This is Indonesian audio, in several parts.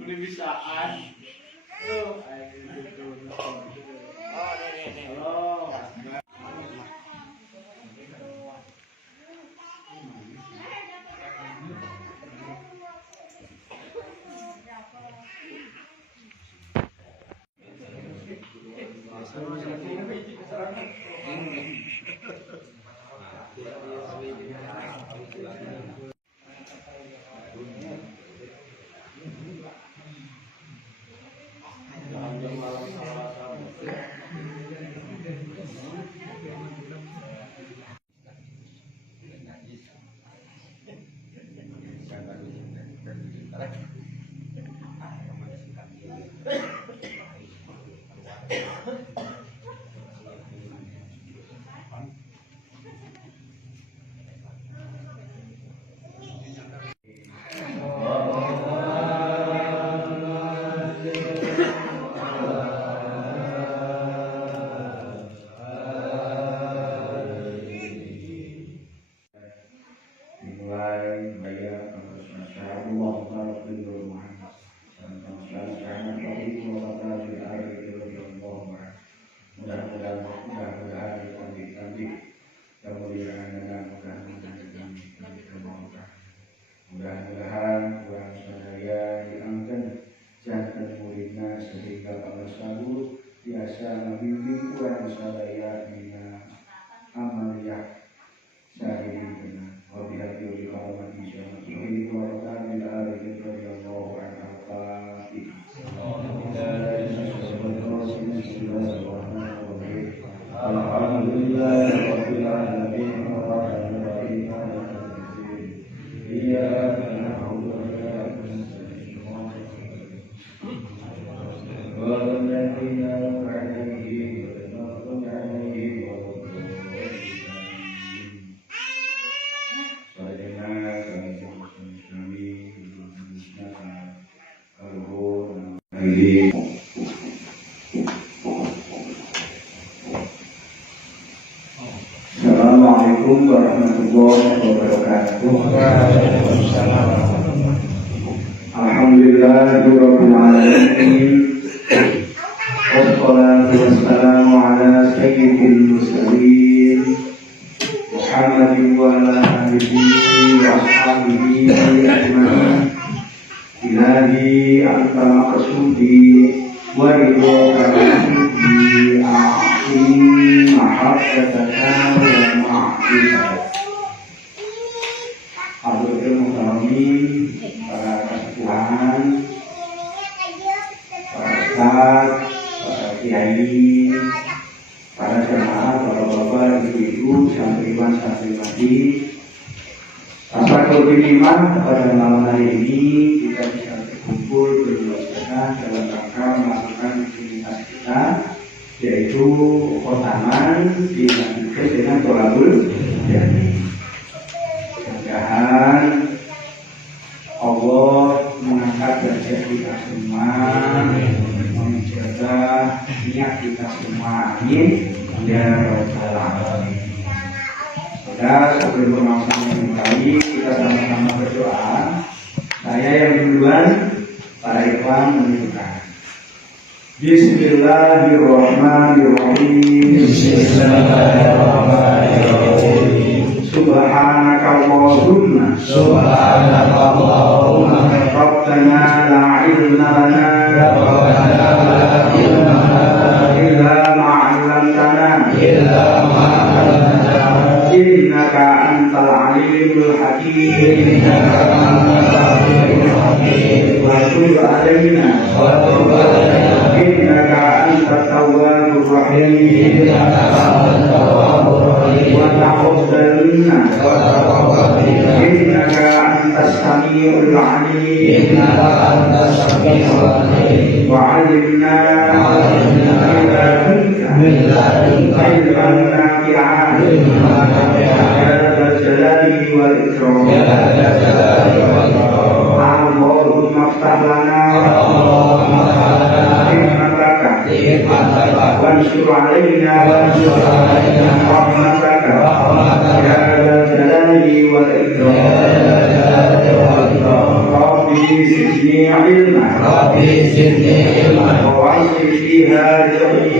Boleh bisaan. Oh, ini. Halo. Mudah-mudahan Tuhan sadaya diangkat jantan muridna sehingga Allah sabut biasa membimbing Tuhan sadaya dina amaliyah sehari dina wabillahi wa bihamdihi insyaallah wa ta'ala bil arifin radhiyallahu anhu alhamdulillah rabbil alamin arrahmanir rahim iyyaka na'budu wa iyyaka nasta'in Assalamualaikum warahmatullahi wabarakatuh. Alhamdulillahirabbil alamin. Wassalatu wassalamu ala sayyidil mursalin Muhammadin wa ala alihi wa ashabihi ajma'in. Ilahi anta maqsudi wa ridwaka maqsudi a'ti mahabbataka wa ma'rifatan. Hadirin muhtamin, para kesepuhan, para ustaz, para kiai, para jemaah, para bapak, ibu-ibu, santriwan, santriwati, rasa kebimbangan pada malam hari ini kita bisa berkumpul berdoa dalam rangka melakukan aktivitas kita, yaitu khotaman dilanjutkan dengan tholabul ilmi. Mudah-mudahan Allah mengangkat derajat kita semua, menjaga niat kita semua. Amin ya rabbal alamin. Sebelum pemakaman kali kita sama-sama berdoa. Saya yang duluan, para ikhwan menunjukkan. Bismillahirrahmanirrahim. Bismillahirrahmanirrahim. Subhanakallahumma Rabbana la ilma lana illa ma 'allamtana innaka antal alimul hakim. Wa tub 'alaina innaka antat tawwabur rahim. Wa taqabbal minna innaka antas samiul 'alim. Wa 'allimna min ladunka ilman nafi'an ya dzal jalali wal ikram. Allahumma iftah lana hikmataka wanshur 'alaina rahmataka ya dzal jalali wal ikram rabbi zidni ilma wa wasi' fiha rizqi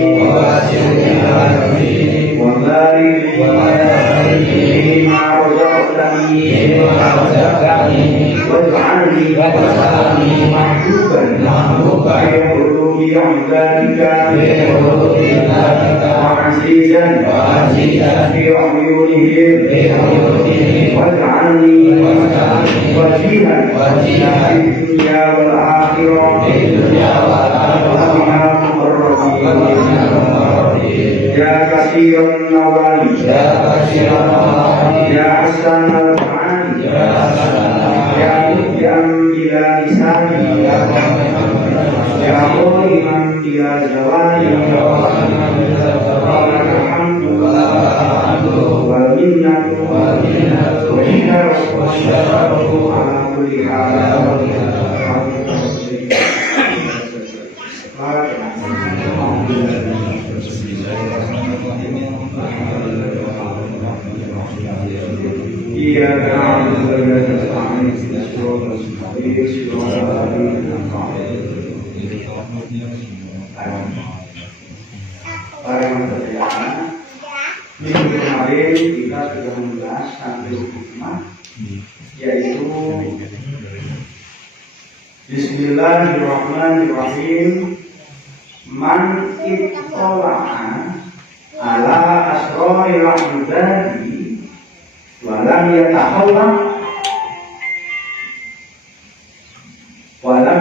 wa barik li ma razaqtani waj'alni mahbuban fi qulubi ibadika wa azizan fi uyunihim waj'alni wajihan fi dunya wal akhirah ya kasiran nawali ya hasanal ma'ani ya mujam bila lisani ya qaiman bila zawali alhamdu wal minnatu wa syarafu ala kulli hal. Iya kan, minggu kemarin kita sudah membahas satu hikmah, yaitu Bismillahirrahmanirrahim. Man ittala'a ala asraril ibadi walam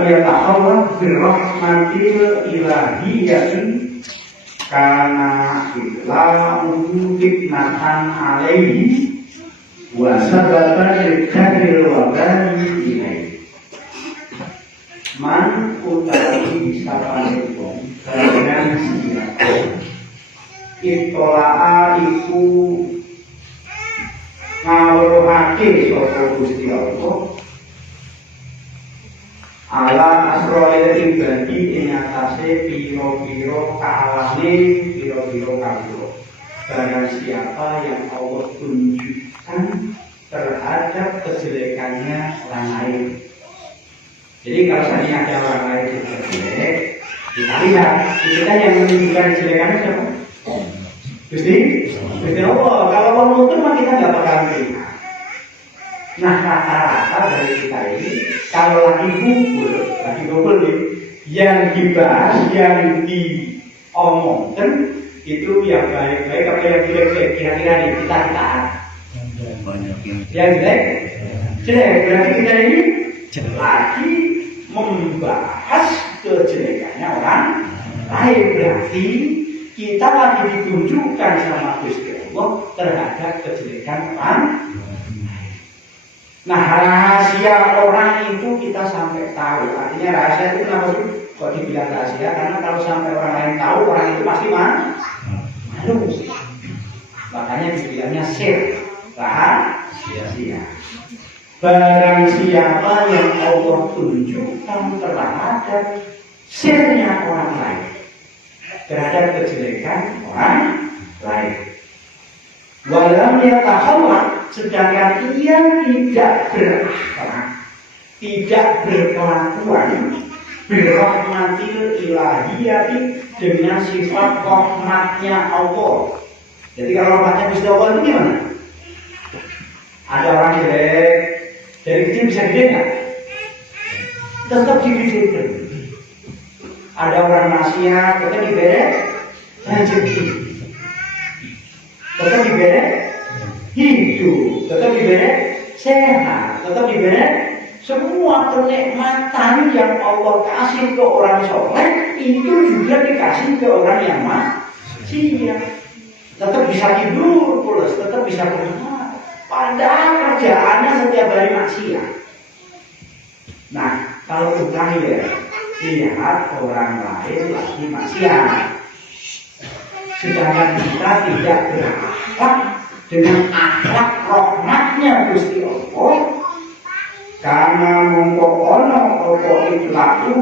yatahawwa birrahmatil ilahiyyati kana islamu fitnatan alaihi wa sabata likaril wabani ilaihi. Man utawi sapanipun kalian sira itolaa iku ngawruhake sapa Gusti Allah ala asroil ibadi ing atase pira-pira kalane pira-pira kawula. Barang siapa yang Allah tunjukkan terhadap kejelekannya orang lain. Jadi kalau tadi ada orang lain yang jelek, kita lihat, itu kan yang menunjukkan kejelekannya siapa? Gusti Allah. Kalau Allah nutup mah kita nggak bakal melihat. Nah, rata-rata dari kita ini kalau lagi kumpul nih, yang dibahas, yang diomongkan itu yang baik-baik apa yang jelek-jelek kira-kira nih kita yang jelek berarti kita ini lagi membahas kejelekannya orang lain, berarti kita lagi ditunjukkan sama Gusti Allah terhadap kejelekan orang. Nah, rahasia orang itu kita sampai tahu. Artinya rahasia itu kenapa sih kok dibilang rahasia? Karena kalau sampai orang lain tahu, orang itu pasti malu. Makanya dibilangnya sir, rahasia. Barang siapa yang Allah tunjukkan terhadap sirnya orang lain, terhadap kejelekan orang lain, walam yatahawwa, sedangkan ia tidak berakhlak, tidak berkelakuan birrahmatil ilahiyyati, dengan sifat rahmatnya Allah. Jadi kalau rahmatnya Gusti Allah itu gimana? Ada orang jelek, dari kecil bisa gede nggak? Tetap digedekan. Ada orang maksiat, tetap diberi rezeki, tetap diberi hidup, tetap diberi sehat, tetap diberi semua kenikmatan yang Allah kasih ke orang soleh itu juga dikasih ke orang yang maksiat. Tetap bisa tidur pulas, tetap bisa berdoa. Padahal kerjaannya setiap hari maksiat. Nah, kalau kita lihat orang lain lagi maksiat, sedangkan kita tidak berakhlak dengan akhlak rahmatnya Gusti Allah, karena mongko ono apa ikhlahu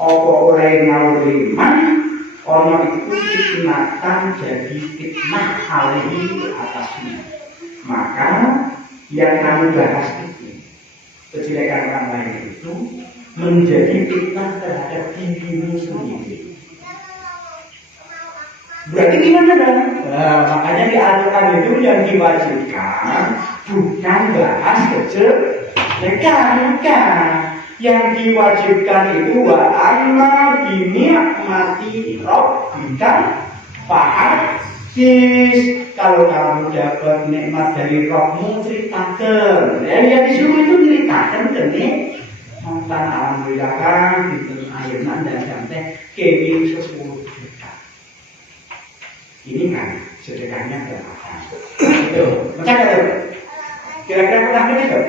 apa oleh ngawriman Ono itu fitnatan jadi fitnah alaihi atasnya. Maka yang kami bahas itu kejelekan orang lain itu menjadi fitnah terhadap dirimu sendiri. Berarti gimana dong? Nah, makanya di aturan itu yang diwajibkan bukan bahas kejelekan, bukan. Yang diwajibkan itu wa amma binikmati rabbika fahadis. Kalau kamu dapat nikmat dari Rabbmu, ceritakan. Yang disuruh itu ceritakan ke nih. Mantan alhamdulillah kan gitu ayeuna dan sampai kini sesuatu dekat. Ini kan sedekahnya berapa? Itu, macam itu. Kira-kira pernah begitu?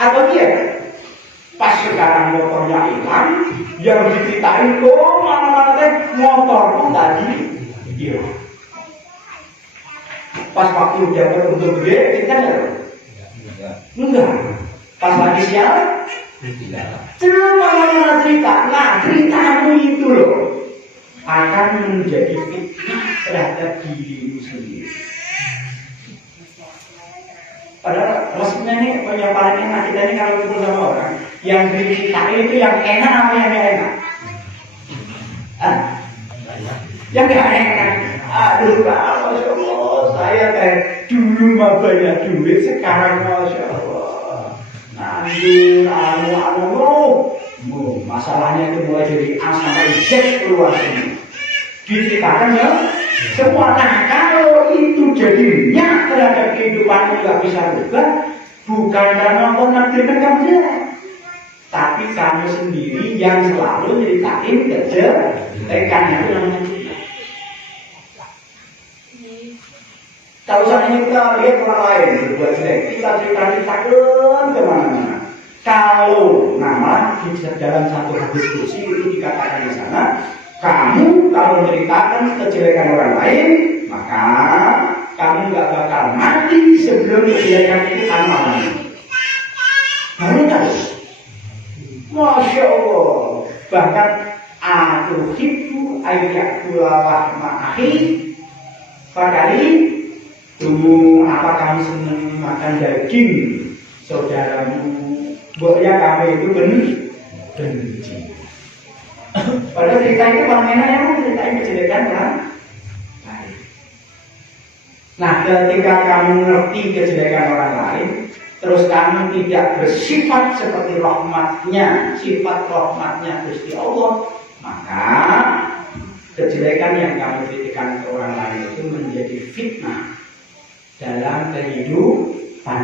Atau dia? Pas sekarang motornya hilang, yang diceritain mana-mana motorku tadi hilang. Pas waktu dapat untuk gede, cerita nggak? Enggak. Pas lagi siapa? Cuma mana cerita. Nah, ceritamu itu loh akan menjadi fitnah terhadap dirimu sendiri. Padahal maksudnya ini yang paling enak kita ini kalau ketemu sama orang yang diceritain itu yang enak apa yang gak enak? Yang gak enak. Aduh, Masya Allah, saya kayak dulu mah banyak duit, sekarang Masya Allah. Nanti, masalahnya itu mulai dari A sampai Z keluar semua. Diceritakan ya, semua. Nah, kalau itu jadinya terhadap kehidupanmu nggak bisa rubah, bukan karena menakdirkan kamu jelek, tapi kamu sendiri yang selalu ceritain kejelekannya itu namanya cerita. Kalau seandainya kita lihat orang lain berbuat jelek, kita ceritakan kemana-mana. Kalau nama di dalam satu hadis kursi itu dikatakan di sana, kamu kalau menceritakan kejelekan orang lain, maka kamu nggak bakal mati sebelum kejelekan itu kamu alami. Baru tahu. Masya Allah. Bahkan aku hibu ayat kulawah ma'ahi. Padahal dulu apa kamu senang makan daging saudaramu? Buatnya kamu itu benci. Padahal cerita itu bagaimana yang ceritain kejelekan orang lain. Nah, ketika kamu ngerti kejelekan orang lain, terus kamu tidak bersifat seperti rahmatnya, sifat rahmatnya Gusti Allah, maka kejelekan yang kamu kritikan ke orang lain itu menjadi fitnah dalam kehidupan.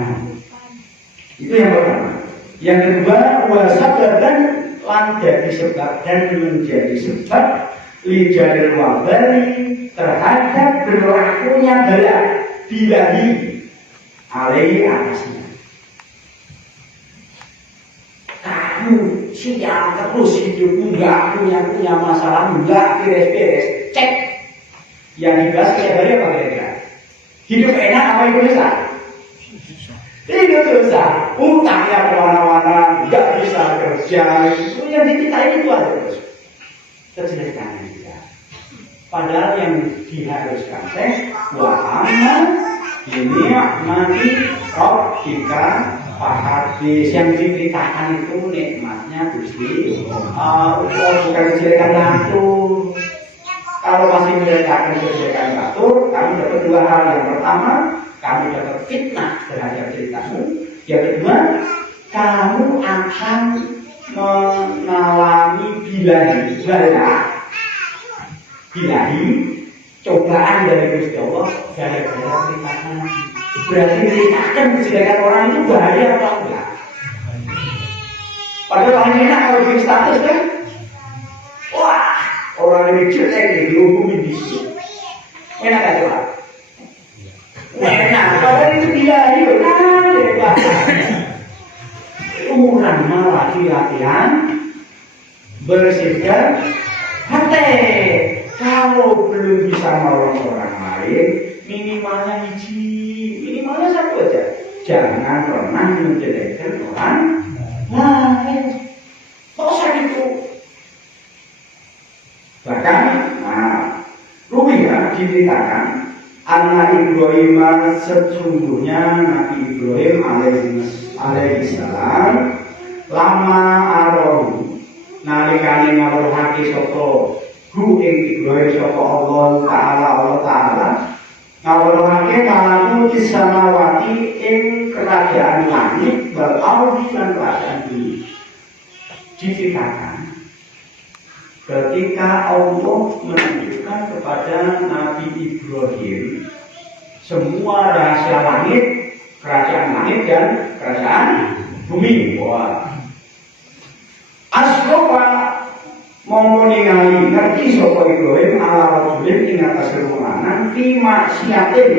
Itu yang pertama. Yang kedua, wasababan lan jadi sebab dan menjadi sebab lijaril wabali terhadap berlakunya bala bilahi alaihi atasnya. Kamu siang terus hidupmu nggak punya masalah, nggak beres-beres, cek yang dibahas setiap hari apa kira-kira? Hidup enak apa itu susah? Hidup susah, utangnya kemana-mana, nggak bisa kerja, itu yang diceritain itu ada terus. Kejelekannya tidak. Padahal yang diharuskan wa amma ini mati rabbika fahadis, yang diceritakan itu nikmatnya Gusti Allah, bukan kejelekan batur. Kalau masih menceritakan kejelekan batur, kamu dapat dua hal. Yang pertama, kamu dapat fitnah terhadap ceritamu. Yang kedua, kamu akan mengalami bilahi cobaan dari Gusti Allah gara-gara ceritakan. Berarti ceritakan kejelekan orang itu bahaya apa enggak? Padahal paling enak kalau bikin status kan, wah orang ini jelek nih dihukumin di sini. Enak gak coba? Enak, padahal itu bilahi kan? Orang malah latihan bersihkan hati. Kalau belum bisa nolong orang lain, minimalnya minimalnya satu aja. Jangan pernah menjelekkan orang lain. Kok usah gitu? Bahkan Anna Ibrahim sesungguhnya Nabi Ibrahim alaihissalam lama arohu nalikane ngawruhake sapa hu ing Ibrahim sapa Allah Ta'ala ngawruhake malaku di samawati ing kerajaan langit wal ardi lan kerajaan bumi. Diceritakan ketika Allah menunjukkan kepada Nabi Ibrahim semua rahasia langit, kerajaan langit dan kerajaan bumi. Wah. Asrofa mongko ningali ngerti sapa Ibrahim ala rajulin ing atase wong lanang fi maksiatin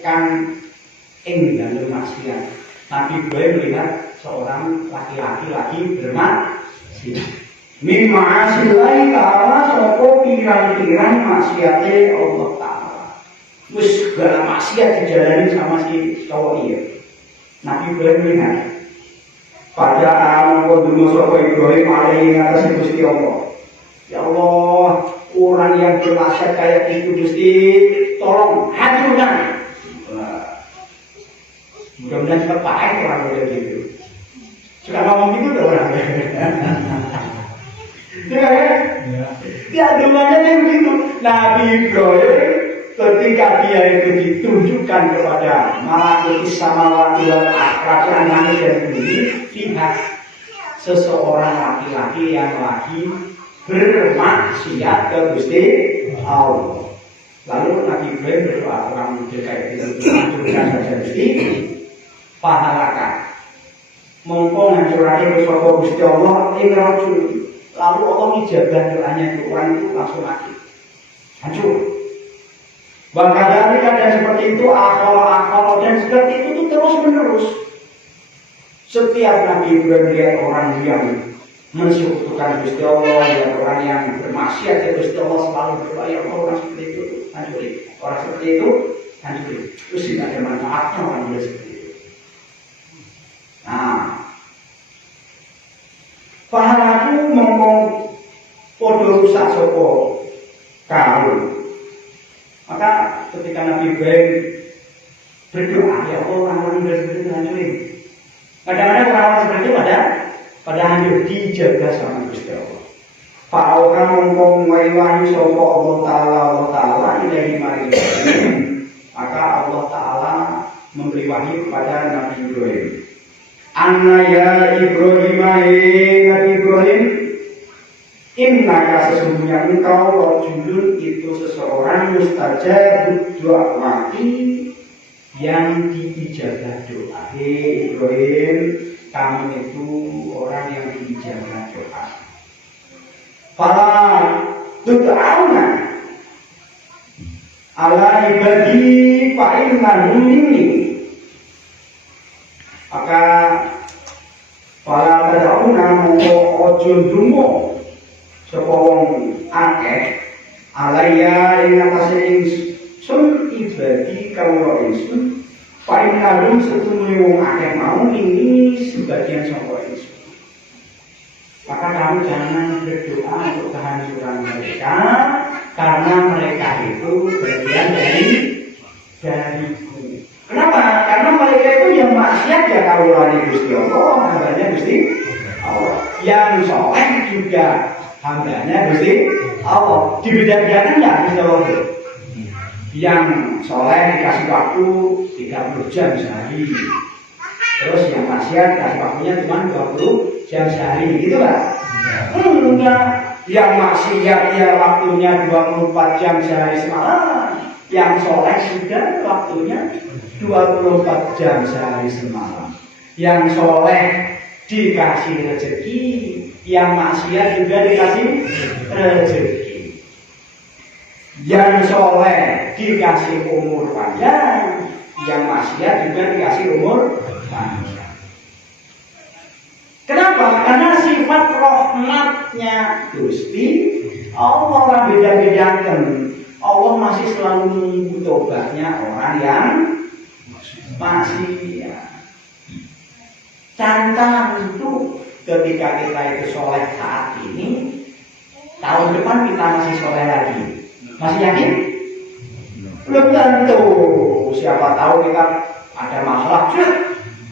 kang ing dalem maksiat. Nabi Ibrahim melihat seorang laki-laki lagi bermaksiat. Min ma'asilai ta'ala soko pirang-pirang maksiatnya Allah Ta'ala. Wis segala maksiat dijalani sama si cowok iya. Nabi Ibrahim melihat pada mongko dungo soko Ibrahim alaihi atas Gusti Allah. Ya Allah, orang yang bermaksiat kayak itu Gusti, tolong hancurkan. Mudah-mudahan terpakai orang model gitu. Suka ngomong gitu tuh orang. Ya kan? Ya doanya dia begitu. Nabi Ibrahim ketika dia itu ditunjukkan kepada malaikat samawati wal kerajaan langit dan bumi, lihat seseorang laki-laki yang lagi bermaksiat ke Gusti Allah. Lalu Nabi Ibrahim berdoa orang muda kayak gitu, hancurkan saja Gusti, pahalakan. Mongko hancurake sapa Gusti Allah ing rajul. Lalu Allah ijabah doanya itu orang itu langsung mati, hancur. Bahkan dari keadaan seperti itu, akal dan seperti itu terus menerus. Setiap Nabi Ibrahim melihat orang yang mensekutukan Gusti Allah, dan orang yang bermaksiat ke Gusti Allah selalu berdoa, ya Allah orang seperti itu hancurin, orang seperti itu hancurin. Terus tidak ada manfaatnya orang dia seperti itu. Nah, pahalaku ngomong podo rusak sopo kalu. Maka ketika Nabi Ibrahim berdoa, ya Allah orang-orang yang seperti itu hancurin. Kadang-kadang orang-orang seperti itu pada hancur, dijaga sama Gusti Allah. Pak orang ngomong waiwahi sopo Allah Ta'ala ilahi maring. Maka Allah Ta'ala memberi wahyu kepada Nabi Ibrahim. Anna ya Ibrahim Nabi Ibrahim, innaka sesungguhnya engkau rajulun itu seseorang mustajab du'awati yang diijabah doa. Hei Ibrahim, kamu itu orang yang diijabah doa. Fala tud'auna ala ibadi fa'innahum minni. Maka para tadauna mongko ojo ndonga sapa wong akeh alaya ing atase ingsun ibadi kawula ingsun paling kalung setune wong akeh mau ini sebagian sapa ingsun. Maka kamu jangan berdoa untuk kehancuran mereka, karena mereka itu bagian dariku. Kenapa? Karena mereka itu yang maksiat ya kawulane Gusti Allah, hambanya Gusti Allah. Yang soleh juga hambanya Gusti Allah. Dibeda-bedakan ya Gusti Allah. Yang soleh dikasih waktu 30 jam sehari. Terus yang maksiat dikasih waktunya cuma 20 jam sehari, gitu Pak? Enggak. Yang maksiat ya waktunya 24 jam sehari semalam. Yang soleh sudah waktunya 24 jam sehari semalam. Yang soleh dikasih rezeki, yang maksiat juga dikasih rezeki. Yang soleh dikasih umur panjang, yang maksiat juga dikasih umur panjang. Kenapa? Karena sifat rahmatnya Gusti Allah beda-bedakan. Allah masih selalu menunggu tobatnya orang yang maksiat. Contoh itu ketika kita itu soleh saat ini, tahun depan kita masih soleh lagi. Masih yakin? Belum tentu. Siapa tahu kita ada masalah,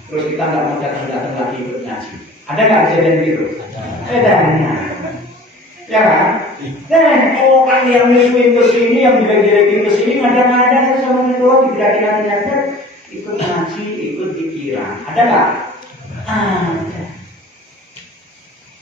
terus kita nggak mau datang lagi ikut ngaji. Ada nggak kejadian gitu? Ada. Ya kan? Orang yang miskin ke sini, yang jelek-jelekin ke sini, kadang-kadang sama itu tidak ikut ngaji, ikut pikiran. Ada nggak? Ada.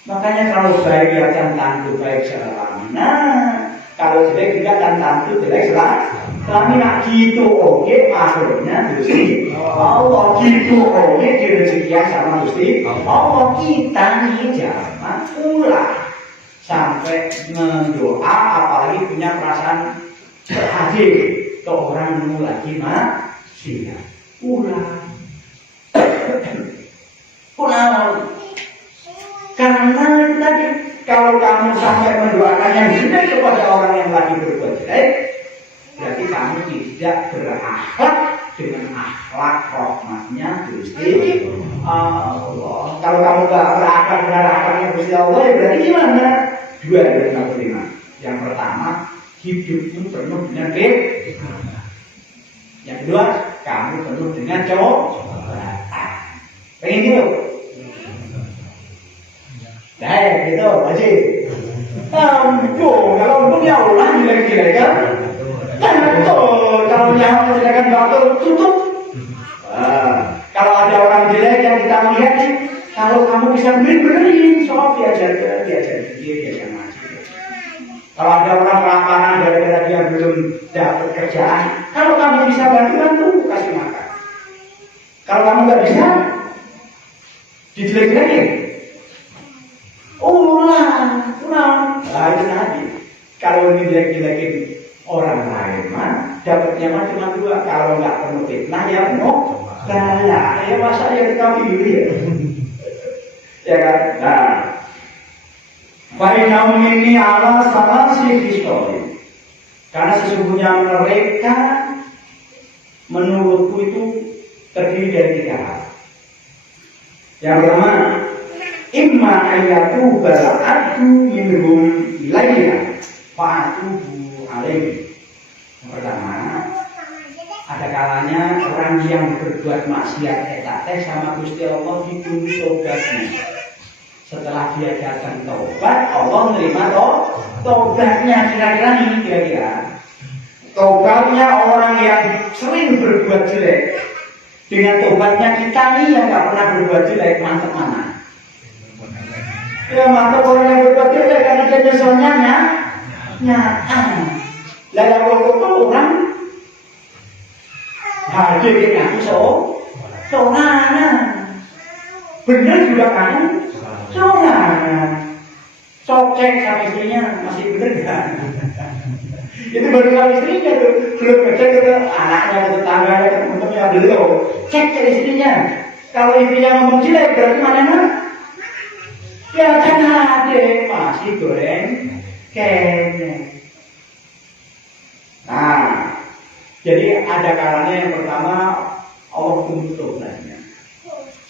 Makanya kalau baik ya tantu baik selama. Nah, kalau jelek juga tantu jelek selama. Kami nak gitu oke, makhluknya Gusti Allah gitu oke, direzekian sama Gusti Allah. Kita nih jangan pula sampai mendoa, apalagi punya perasaan berhasil ke orang yang lagi maksiat. Pulang. Karena tadi kalau kamu sampai mendoakan yang jelek kepada orang yang lagi berbuat jelek, berarti kamu tidak berakhlak dengan akhlak rahmatnya Gusti Allah. Kalau kamu tidak berakhlak dengan akhlaknya Gusti Allah, ya berarti gimana? Dua dari yang kelima. Yang pertama, hidupmu penuh dengan kebaikan. Yang kedua, kamu penuh dengan cobaan. Pengen gitu? Nah, gitu, Haji. Kalau punya orang jelek-jelek kan? Kalau nyawa silakan batal tutup. Kalau ada orang jelek yang kita melihat nih, kalau kamu bisa benerin, soal diajar dia ngaji. Kalau ada orang kelaparan gara-gara dia belum dapat kerjaan, kalau kamu bisa bantu kasih makan. Kalau kamu nggak bisa, dijelek-jelekin. Nah itu tadi. Kalau ini jelek-jelekin orang lain mah dapatnya mah cuma dua. Kalau nggak penuh fitnah ya penuh bala. Ya masa yang kami pilih ya. Ya kan? Nah, Fainam ini ala sama si histori. Karena sesungguhnya mereka menurutku itu terdiri dari tiga hal. Yang pertama, imma ayatu bala'atu minhum ilayya fa'atubu alaihi. Yang pertama, ada kalanya orang yang berbuat maksiat etate sama Gusti Allah dituntut tobatnya. Setelah dia datang tobat, Allah menerima tobatnya. Kira-kira tobatnya orang yang sering berbuat jelek dengan tobatnya kita nih yang nggak pernah berbuat jelek, mantep mana? Ya mantap orang yang berbuat jelek karena dia nyeselnya lah kalau orang hadir dengan sorangan bener juga kamu sorangan cocek sama istrinya masih bener kan? Itu baru sama istrinya tuh belum ngecek ke anaknya, ke tetangganya, ke teman-temannya belum cek ke istrinya. Kalau istrinya ngomong jelek berarti mana? Ya kan ada masih goreng kene. Nah, jadi ada kalanya yang pertama Allah tunggu tobatnya.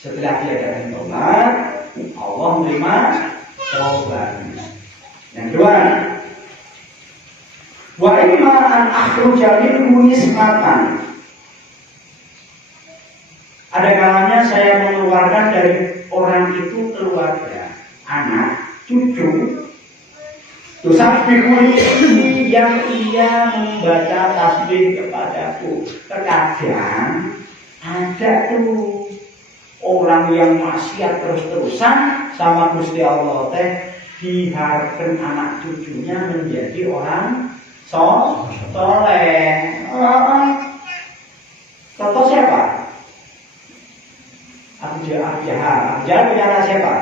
Setelah dia datang tobat, Allah menerima tobatnya. Yang kedua, wa imma an akhruja minhu ismatan. Ada kalanya saya mengeluarkan dari orang itu keluarga, anak, cucu, tusabbihu yang ia membaca tasbih kepadaku. Terkadang ada tuh orang yang maksiat terus-terusan sama Gusti Allah teh diharapkan anak cucunya menjadi orang soleh. Contoh siapa? Abu Jahal punya anak siapa?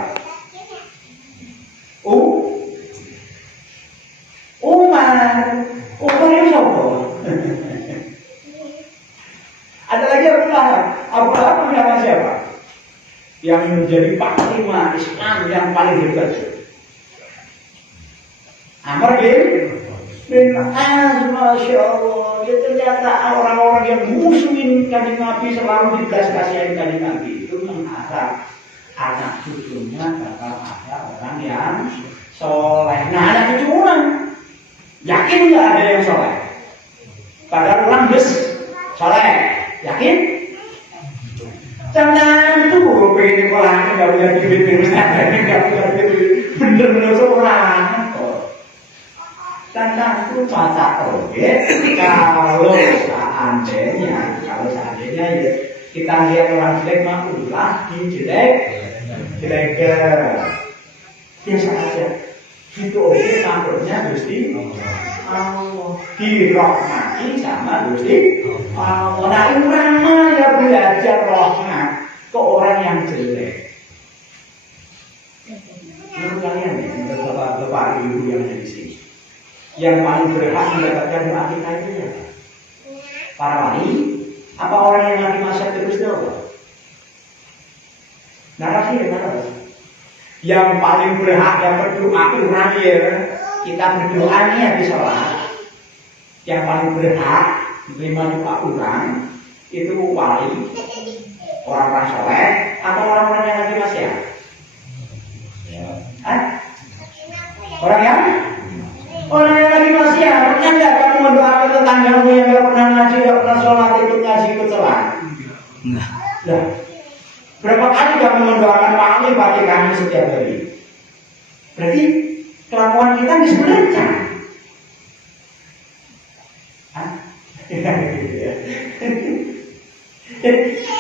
Umar itu siapa? Ada lagi Abu Lahab punya anak siapa? Yang menjadi panglima Islam yang paling hebat. Amr bin As, Masya Allah. Dia ternyata orang-orang yang musuhin kanjeng Nabi selalu dibelas-kasihin kanjeng Nabi itu mengharap anak cucunya bakal ada orang yang soleh. Nah, anak cucu orang yakin nggak ada yang soleh? Padahal orang bes soleh, yakin? Jangan tuh pengen orang nggak punya duit, nggak punya duit, bener-bener seorang. Jangan tuh masa oke. Kalau seandainya ya kita lihat orang jelek mah ulah jelek, biasa aja. Itu oke takutnya Gusti Allah dirahmati sama Gusti Allah. Nah orang mah ya belajar rahmat ke orang yang jelek. Menurut kalian ya, menurut bapak ibu yang ada di sini, yang paling berhak mendapatkan doa kita itu ya para wali, apa orang yang lagi masa terus doa? Narasi ya narasi. Yang paling berhak yang berdoa orang ya kita berdoa nih ya di sholat. Yang paling berhak menerima doa orang itu wali, orang-orang soleh, atau orang-orang yang lagi masih ya? Orang yang lagi masih ya? Pernah nggak kamu mendoakan tetanggamu yang nggak pernah ngaji, nggak pernah sholat, ikut ngaji, ikut sholat? Nah, berapa kali kamu mendoakan wali bagi kami setiap hari? Berarti kelakuan kita disebutkan.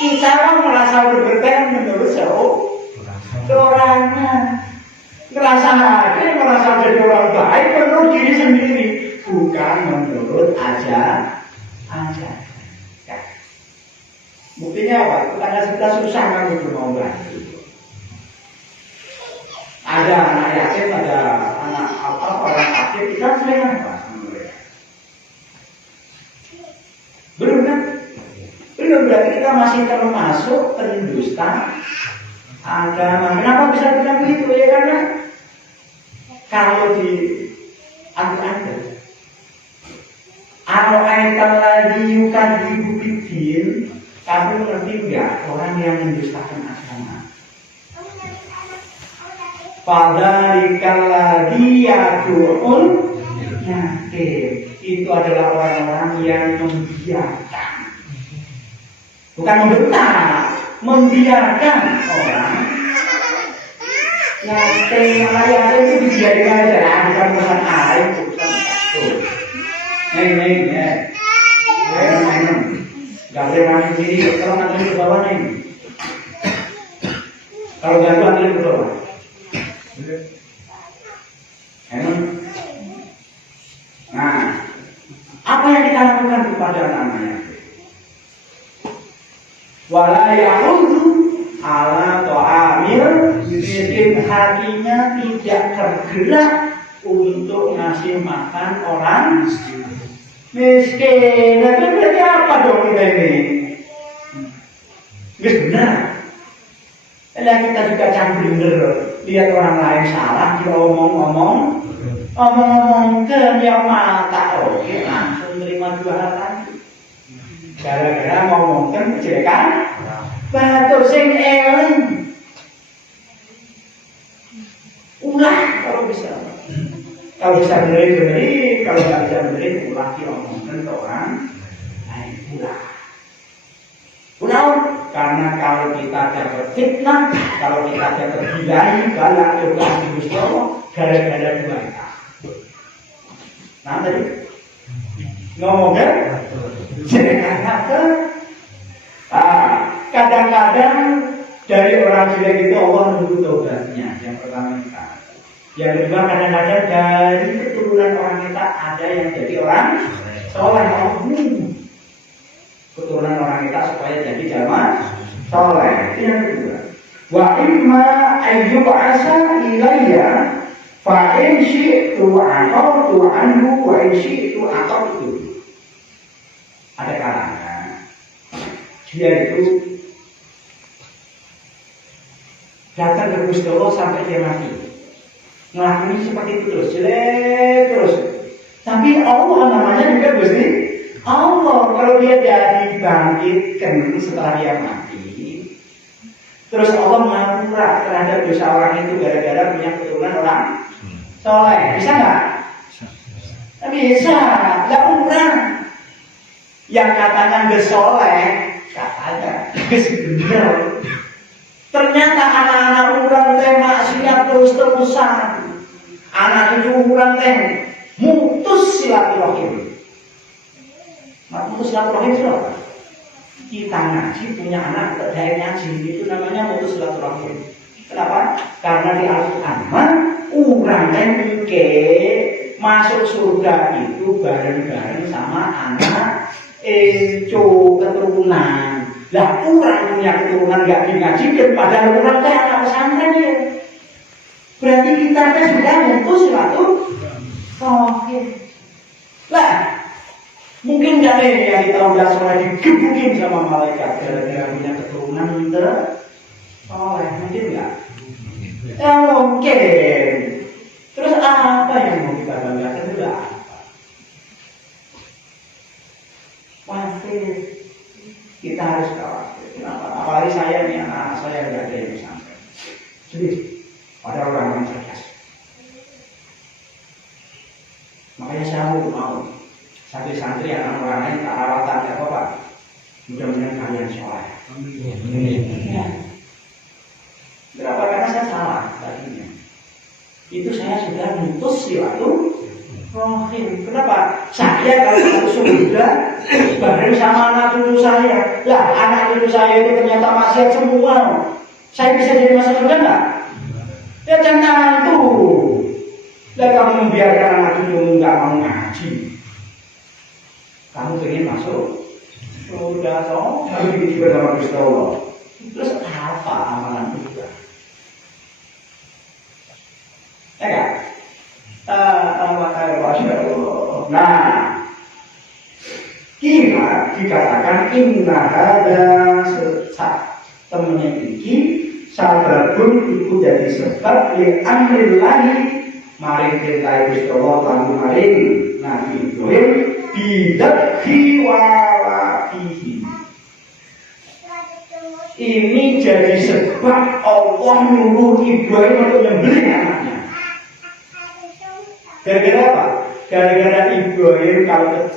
Kita merasa berberkah menurut seorang merasa jadi orang baik menurut diri sendiri, bukan menurut aja. Ya. Buktinya apa? Kita susah kan itu mau bantu. Ada anak yatim, ada anak orang sakit, kita sering apa? Belum kan? Belum, berarti kita masih termasuk pendusta agama. Kenapa bisa bilang begitu? Ya karena kalau di Al-Quran Ar-Ra'aital ladzi yukadzibu bid-din, kamu ngerti enggak orang yang mendustakan agama? Fadzalikal ladzi yad'ul yatim. Itu adalah orang-orang yang membiarkan, bukan membentak, membiarkan orang yatim. Yatim itu dibiarkan aja, bukan urusan air, bukan tuh. Neng, nggak boleh mandi sendiri. Kalau nganterin ke bawah neng, kalau ganggu nganterin ke bawah. Nah, apa yang kita lakukan kepada anak-anaknya? Wala ya'udhu ala ta'amil miskin, hatinya tidak tergerak untuk ngasih makan orang miskin. Nah, itu berarti apa dong kita ini? Nggak benar. Nah, kita juga jangan bener. Lihat orang lain salah, dia omong-omong ke dia mata, oke, langsung terima 2 hal tadi. Gara-gara ngomongkan kejelekan batu sing eling. Ulah kalau bisa beri, kalau nggak bisa beri, ulah diomongkan ke orang lain. Ulah, karena kalau kita dapat fitnah, kalau kita dapat bilai, balak juga Gusti Allah, gara-gara 2 hal. Nah tadi ngomongnya kadang-kadang dari orang jelek itu Allah menunggu tobatnya. Yang pertama kita. Yang kedua kadang-kadang dari keturunan orang kita ada yang jadi orang soleh. Keturunan orang kita supaya jadi jamaah soleh. Yang kedua, wa imma ayyub'asa ilayya fa in syi'tu aqaltu anhu wa in syi'tu aqaltu. Ada kalanya dia itu datang ke Gusti Allah sampai dia mati, ngelakuin seperti itu terus, jelek terus. Tapi Allah namanya juga Gusti Allah. Kalau dia jadi bangkitkan setelah dia mati, terus Allah mengampura terhadap dosa orang itu gara-gara punya keturunan orang soleh, bisa nggak? Bisa, nggak umrah. yang katanya nggak soleh, katanya bener. Ternyata anak-anak orang teh maksiat terus-terusan. Anak cucu orang teh mutus silaturahim. Nah, mutus silaturahim itu apa? Kita ngaji punya anak terkait ngaji itu namanya mutus silaturahim. Kenapa? Karena di Al-Quran orang teh mikir masuk surga itu bareng-bareng sama anak keturunan. Lah orang punya keturunan gak dingajikan padahal orang teh anak pesantren ya. Berarti kita teh sudah mutus silaturahim. Lah mungkin gak nih yang kita udah soleh digebukin sama malaikat gara-gara punya keturunan soleh, mungkin gak? Ya mungkin. Terus apa yang mau kita banggakan itu apa? Pasti kita harus khawatir. Kenapa? Apalagi saya nih, anak saya nggak ada yang pesantren. Sedih. Pada orang yang cerdas. Makanya saya mau santri-santri anak orang lain tak rawatan ya Bapak. Mudah-mudahan kalian soleh. Amin. Berapa karena saya salah tadinya. Itu saya sudah mutus silaturahim. Kenapa? Saya kalau satu surga bareng sama anak cucu saya. Lah anak cucu saya itu ternyata maksiat semua. Saya bisa jadi masuk surga enggak? Ya jangan tuh. Lah kamu membiarkan anak cucumu enggak mau ngaji. Kamu ingin masuk surga toh? Kamu ingin bersama Gusti Allah. Terus apa amalan itu? Ya nah, kira dikatakan inna hada temennya iki sababun iku jadi sebab li amrillahi maring perintah Gusti Allah lan maring Nabi Ibrahim bidakhi walatihi. Ini jadi sebab Allah nyuruh Ibrahim untuk membeli anaknya. Gara-gara apa? Gara-gara Ibrahim kalau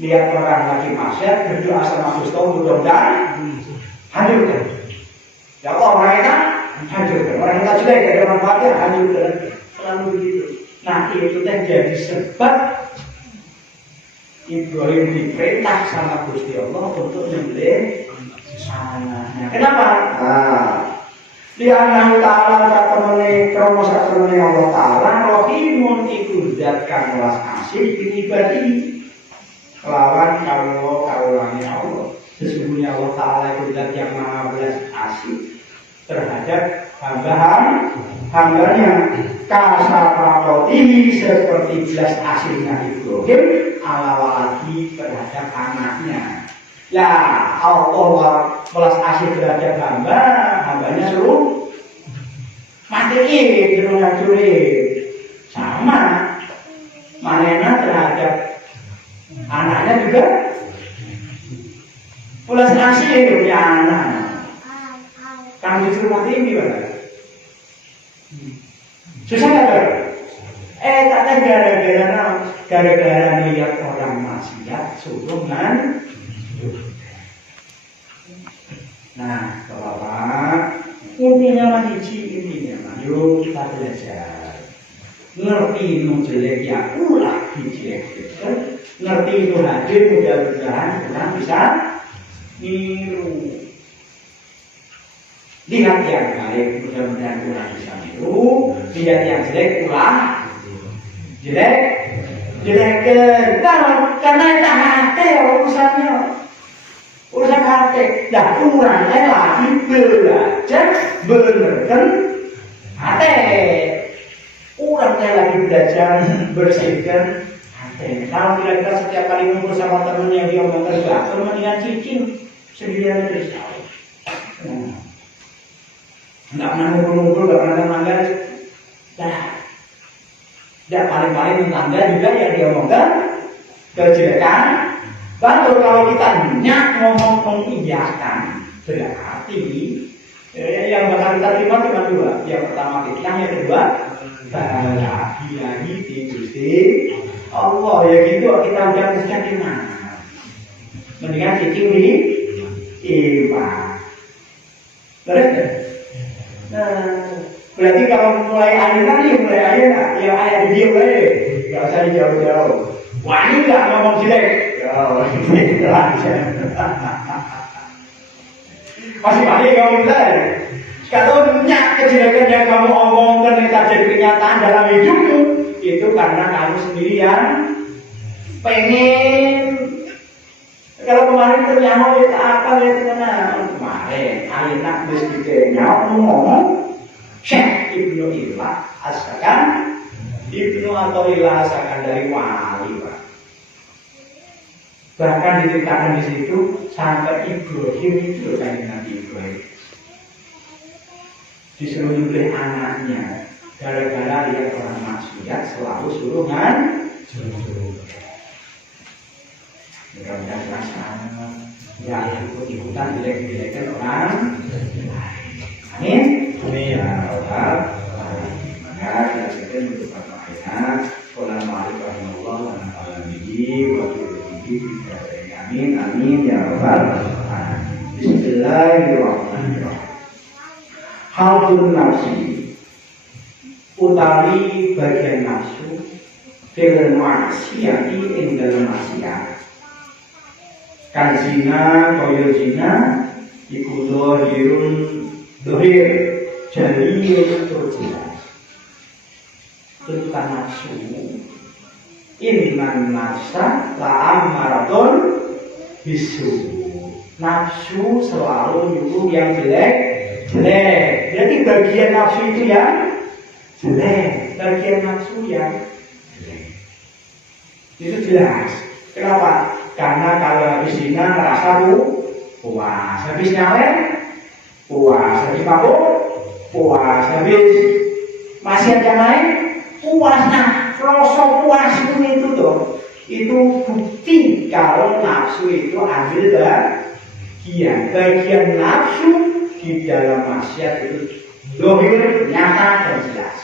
lihat orang lagi maksiat berdoa sama Gusti Allah mudah-mudahan hancurkan. Ya Allah mereka hancurkan. Orang yang tak jelek dari orang fakir hancurkan. Selalu begitu. Nah itu teh jadi sebab Ibrahim diperintah sama Gusti Allah untuk membeli anaknya. Kenapa? Lianna ta'ala satemene krono satemene Allah Ta'ala rohimun iku zat kang welas asih binibadi kelawan kawulane Allah. Sesungguhnya Allah Ta'ala itu zat yang maha welas asih terhadap hambanya kasapakoti seperti belas asihnya Ibrahim ala waladi terhadap anaknya. Lah Allah welas asih terhadap hambanya suruh matiin, suruh ngancurin. Sama manena terhadap anaknya juga welas asih punya anak. Kamu disuruh matiin gimana? Susah nggak? Tak gara-gara melihat orang maksiat suruh Nah, Bapak, intinya mah intinya mah, yuk kita belajar. Ngerti nu jelek ya ulah dijelek, ngerti nu hadir mudah-mudahan kita bisa niru. Lihat yang baik mudah-mudahan kita bisa niru, lihat yang jelek ulah jelek karena itu hati urusannya. Urusan hati, dah kurangnya lagi belajar benerkan hati. Kurangnya lagi belajar bersihkan hati. Kalau kira-kira setiap kali ngumpul sama temen yang dia omongkan gak, mendingan cicing sendirian dari sekali. Nggak pernah ngumpul-ngumpul, nggak pernah mangga. Dah paling-paling tangga juga yang dia omongkan kejelekan. Baru kalau kita ngomong mengiyakan berarti yang bakal kita terima cuma dua. Yang pertama fitnah, yang kedua lagi di Gusti Allah. Ya gitu kita udah mesti gimana? Mendingan cicing di iman. Beres kan? Nah, berarti kalau mulai ayunan ya mulai ayunan, yang ayat di dia mulai, nggak usah jauh-jauh. Wah ini nggak ngomong jelek, itu aja. Masih kamu bilang, kalau banyak kejelekan yang kamu omong ternyata jadi kenyataan dalam hidupmu, itu karena kamu sendiri yang pengen. Kalau kemarin ternyamuk itu apa itu kemarin anak meskipun ngomong Syekh Ibnu Ilah asalkan Ibnu atau Ilah asalkan dari wali Pak. Bahkan diceritakan di situ sampai Ibrahim itu kan Nabi Ibrahim disuruh nyembelih anaknya gara-gara dia orang maksiat selalu suruh mudah-mudahan perasaan ya ikut-ikutan jelek-jelekan orang lain. Amin. Amin ya Allah. Maka kita sedang untuk ayat Assalamualaikum warahmatullahi wabarakatuh. Amin amin ya Allah. Bismillahirrahmanirrahim. Haudun nafsi utawi bagian nafsu fil maksiati ing dalem maksiat. Kan zina, koyo zina, iku dohirun dohir, jaliyun turjilah. Tuntutan nafsu, innan nafsa la'am maraton bisu. Nafsu selalu nyuruh yang jelek. Jadi bagian nafsu itu yang jelek, bagian nafsu yang jelek. Itu jelas. Kenapa? Karena kalau habis zina merasa puas, habis nyalek puas, habis mabuk puas, habis maksiat yang lain puas. Nah, rasa puas itu tuh, itu bukti kalau nafsu itu ambil bagian nafsu di dalam maksiat itu dohir, nyata dan jelas.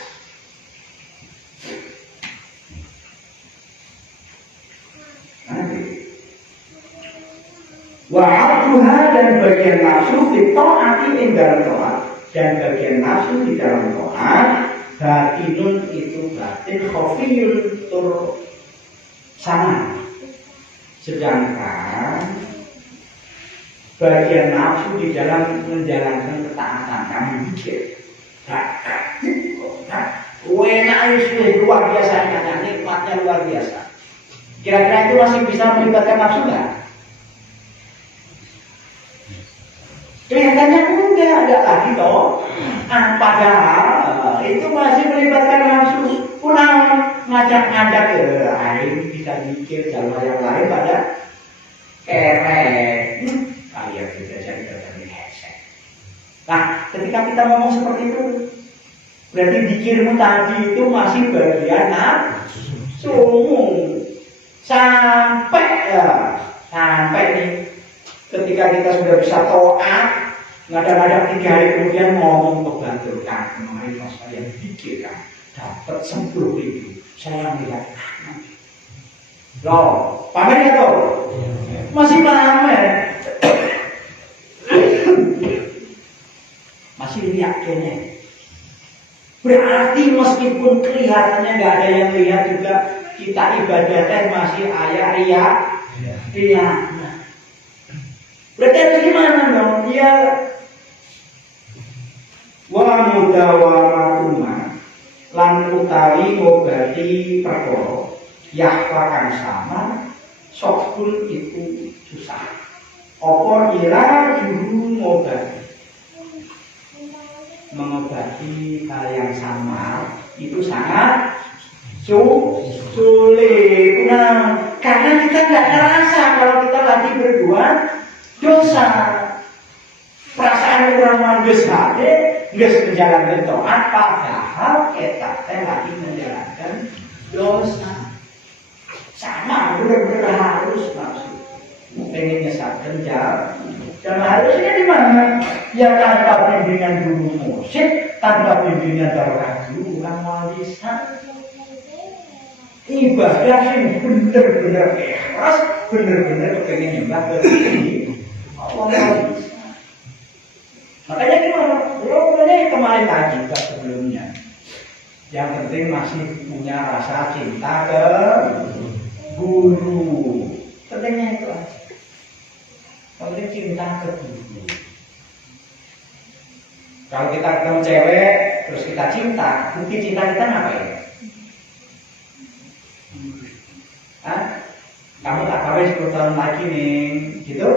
Wa'aduha dan bagian nafsu di ta'ati ing dalam ta'at, dan bagian nafsu di dalam ta'at batinun itu batin khofiyun tur sama. Sedangkan bagian nafsu di dalam menjalankan ketaatan kami mikir enak itu luar biasa, nikmatnya luar biasa. Kira-kira itu masih bisa melibatkan nafsu nggak? Kelihatannya enggak ada lagi toh. Padahal itu masih melibatkan nafsu. Punah ngajak-ngajak air bisa mikir dalam yang lain pada kerek. Kalian bisa jadi headset. Nah, ketika kita ngomong seperti itu, berarti pikirmu tadi itu masih bagian nafsu. Sampai nih. Ketika kita sudah bisa to'at, ngadang-ngadang 3 hari kemudian ngomong kebantu kemarin pas saya pikirkan dapat 10.000, saya melihat loh, pamer ya toh? Masih pamer. Masih lihat kayaknya. Berarti meskipun kelihatannya nggak ada yang lihat juga, kita ibadahnya masih riak. Berarti itu gimana dong? Ya wa mudawamatuma lan utawi ngobati perkara yahwakan sama sokul itu susah. Apa ila juru mengobati hal yang sama itu sangat sulit. Nah, karena kita nggak ngerasa kalau kita lagi berbuat dosa. Perasaan orang geus hade, geus menjalankan taat, padahal kita lagi menjalankan dosa. Sama, benar-benar harus nafsu. Pengen nyesatkan dan harusnya di mana? Ya tanpa bimbingan guru mursyid, tanpa bimbingan darah guru kan bisa ibadah yang benar-benar ikhlas bener-bener kepengen nyembah ke Allah nggak bisa. Makanya gimana? Ini kemarin lagi sebelumnya. Yang penting masih punya rasa cinta ke guru. Pentingnya itu aja. Penting cinta ke guru. Kalau kita ketemu cewek, terus kita cinta, bukti cinta kita ngapain? Hah? Kamu tak kawin 10 tahun lagi nih, gitu?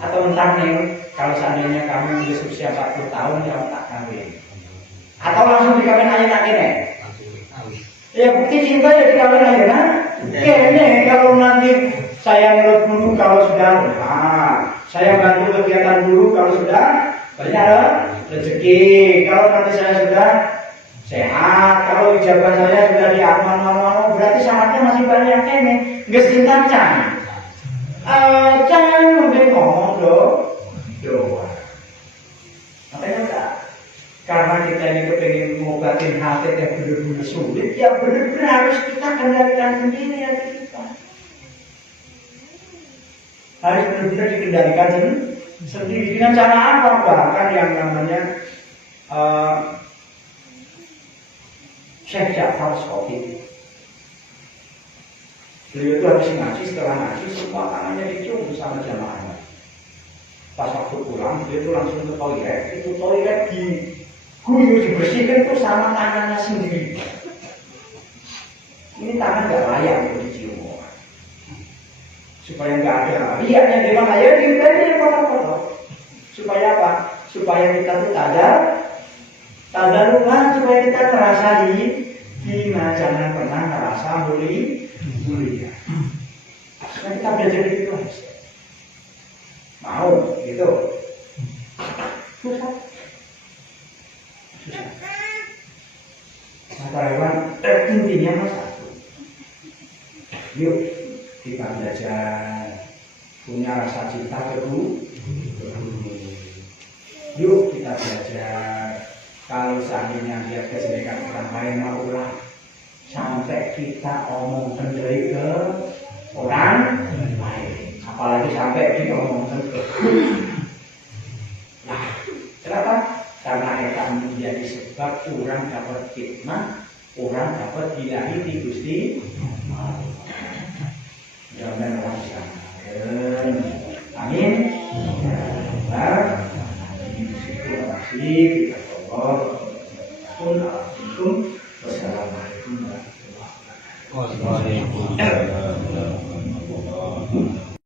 Atau entar nih, kalau seandainya kamu usia 40 tahun, kamu tak kawin. Atau langsung dikawin aja nak nih? Ya bukti cinta ya dikawin aja nah. Kayaknya kalau nanti saya nurut dulu kalau sudah, saya bantu kegiatan dulu kalau sudah banyak rezeki. Kalau nanti saya sudah sehat, kalau ijazah saya sudah diaman-aman, berarti syaratnya masih banyak ini. Nggak cinta jangan mungkin ngomong doa. Makanya enggak. Karena kita ini kepengen mengobatin hati yang benar-benar sulit, ya benar-benar harus kita kendalikan sendiri hati kita. Harus benar-benar dikendalikan sendiri. Dengan cara apa? Bahkan yang namanya Syekh Ja'far Shotib. Beliau itu habis ngaji, setelah ngaji semua tangannya dicium sama jamaahnya. Pas waktu pulang, dia itu langsung ke toilet. Itu toilet diguyur, dibersihkan itu sama tangannya sendiri. Ini tangan nggak layak untuk dicium orang. Supaya nggak ada riaknya di mana ya, di foto-foto. Supaya apa? Supaya kita tuh tadarrukan, supaya kita merasa hina, jangan pernah merasa mulia. Supaya kita belajar itu aja. Mau gitu? Susah. Mata hewan intinya mas satu. Yuk kita belajar punya rasa cinta ke guru. Yuk kita belajar. Kalau seandainya lihat kejelekan orang lain maulah sampai kita omong sendiri ke orang lain, apalagi sampai diomongkan ke nah, kenapa? Karena itu menjadi sebab orang dapat fitnah, orang dapat dilahirkan Gusti. Jangan orang jangan. Amin. Terima kasih. Assalamualaikum warahmatullahi wabarakatuh.